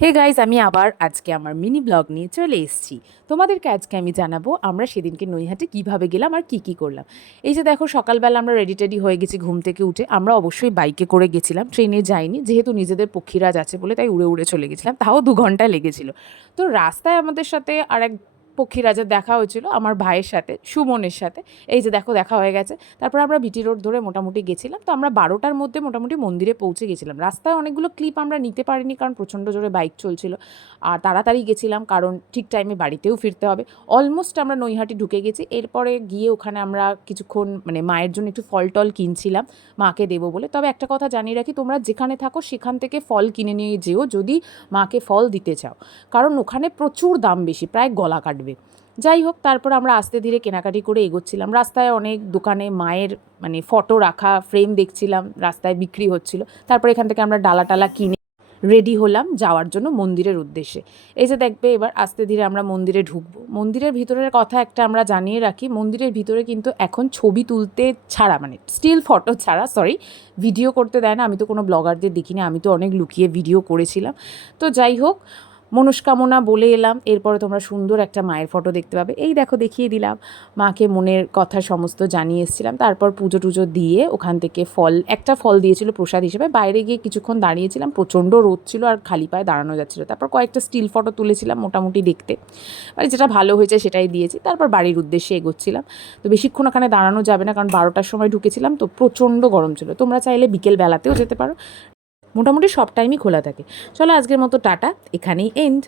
Hey guys, আমি আবার আজকে আমার মিনি ব্লগ নিয়ে চলে এসেছি। তোমাদেরকে আজকে আমি জানাবো আমরা সেদিনকে নৈহাটে কীভাবে গেলাম আর কী কী করলাম। এই যে দেখো, সকালবেলা আমরা রেডি টেডি হয়ে গেছি ঘুম থেকে উঠে। আমরা অবশ্যই বাইকে করে গেছিলাম, ট্রেনে যাইনি, যেহেতু নিজেদের পক্ষীরাজ আছে বলে তাই উড়ে উড়ে চলে গেছিলাম, তাও 2 ঘন্টা লেগেছিল। তো রাস্তায় আমাদের সাথে আর এক পক্ষীরাজের দেখা হয়েছিল, আমার ভাইয়ের সাথে, সুমনের সাথে। এই যে দেখো, দেখা হয়ে গেছে। তারপর আমরা বিটি রোড ধরে মোটামুটি গেছিলাম। তো আমরা 12টার মধ্যে মোটামুটি মন্দিরে পৌঁছে গেছিলাম। রাস্তায় অনেকগুলো ক্লিপ আমরা নিতে পারিনি, কারণ প্রচণ্ড জোরে বাইক চলছিল। আর তাড়াতাড়ি গেছিলাম কারণ ঠিক টাইমে বাড়িতেও ফিরতে হবে। অলমোস্ট আমরা নৈহাটি ঢুকে গেছি। এরপরে গিয়ে ওখানে আমরা কিছুক্ষণ মায়ের জন্য একটু ফল টল কিনছিলাম, মাকে দেবো বলে। তবে একটা কথা জানিয়ে রাখি, তোমরা যেখানে থাকো সেখান থেকে ফল কিনে নিয়ে যেও যদি মাকে ফল দিতে চাও, কারণ ওখানে প্রচুর দাম বেশি, প্রায় গলা কাটবে। যাই হোক, তারপর আমরা আস্তে ধীরে কেনাকাটি করে এগোচ্ছিলাম। রাস্তায় অনেক দোকানে মায়ের ফটো রাখা ফ্রেম দেখছিলাম, রাস্তায় বিক্রি হচ্ছিল। তারপর এখান থেকে আমরা ডালা টালা কিনে রেডি হলাম যাওয়ার জন্য মন্দিরের উদ্দেশ্যে। এই যে দেখবে, এবার আস্তে ধীরে আমরা মন্দিরে ঢুকবো। মন্দিরের ভিতরের কথা একটা আমরা জানিয়ে রাখি, মন্দিরের ভিতরে কিন্তু এখন ছবি তুলতে ছাড়া, স্টিল ফটো ছাড়া, সরি, ভিডিও করতে দেয় না। আমি তো কোনো ব্লগারদের দেখিনি, আমি তো অনেক লুকিয়ে ভিডিও করেছিলাম। তো যাই হোক, মনস্কামনা বলে এলাম। এরপরে তোমরা সুন্দর একটা মায়ের ফটো দেখতে পাবে। এই দেখো, দেখিয়ে দিলাম মাকে, মনের কথা সমস্ত জানিয়ে এসেছিলাম। তারপর পুজো টুজো দিয়ে ওখান থেকে একটা ফল দিয়েছিল প্রসাদ হিসেবে। বাইরে গিয়ে কিছুক্ষণ দাঁড়িয়েছিলাম, প্রচণ্ড রোদ ছিল আর খালি পায়ে দাঁড়ানো যাচ্ছিলো। তারপর কয়েকটা স্টিল ফটো তুলেছিলাম মোটামুটি দেখতে, যেটা ভালো হয়েছে সেটাই দিয়েছি। তারপর বাড়ির উদ্দেশ্যে এগোচ্ছিলাম। তো বেশিক্ষণ ওখানে দাঁড়ানো যাবে না, কারণ 12টার সময় ঢুকেছিলাম, তো প্রচণ্ড গরম ছিল। তোমরা চাইলে বিকেল বেলাতেও যেতে পারো, মোটামুটি সব টাইমই খোলা থাকে। চলো, আজকের মতো টাটা, এখানেই এন্ড।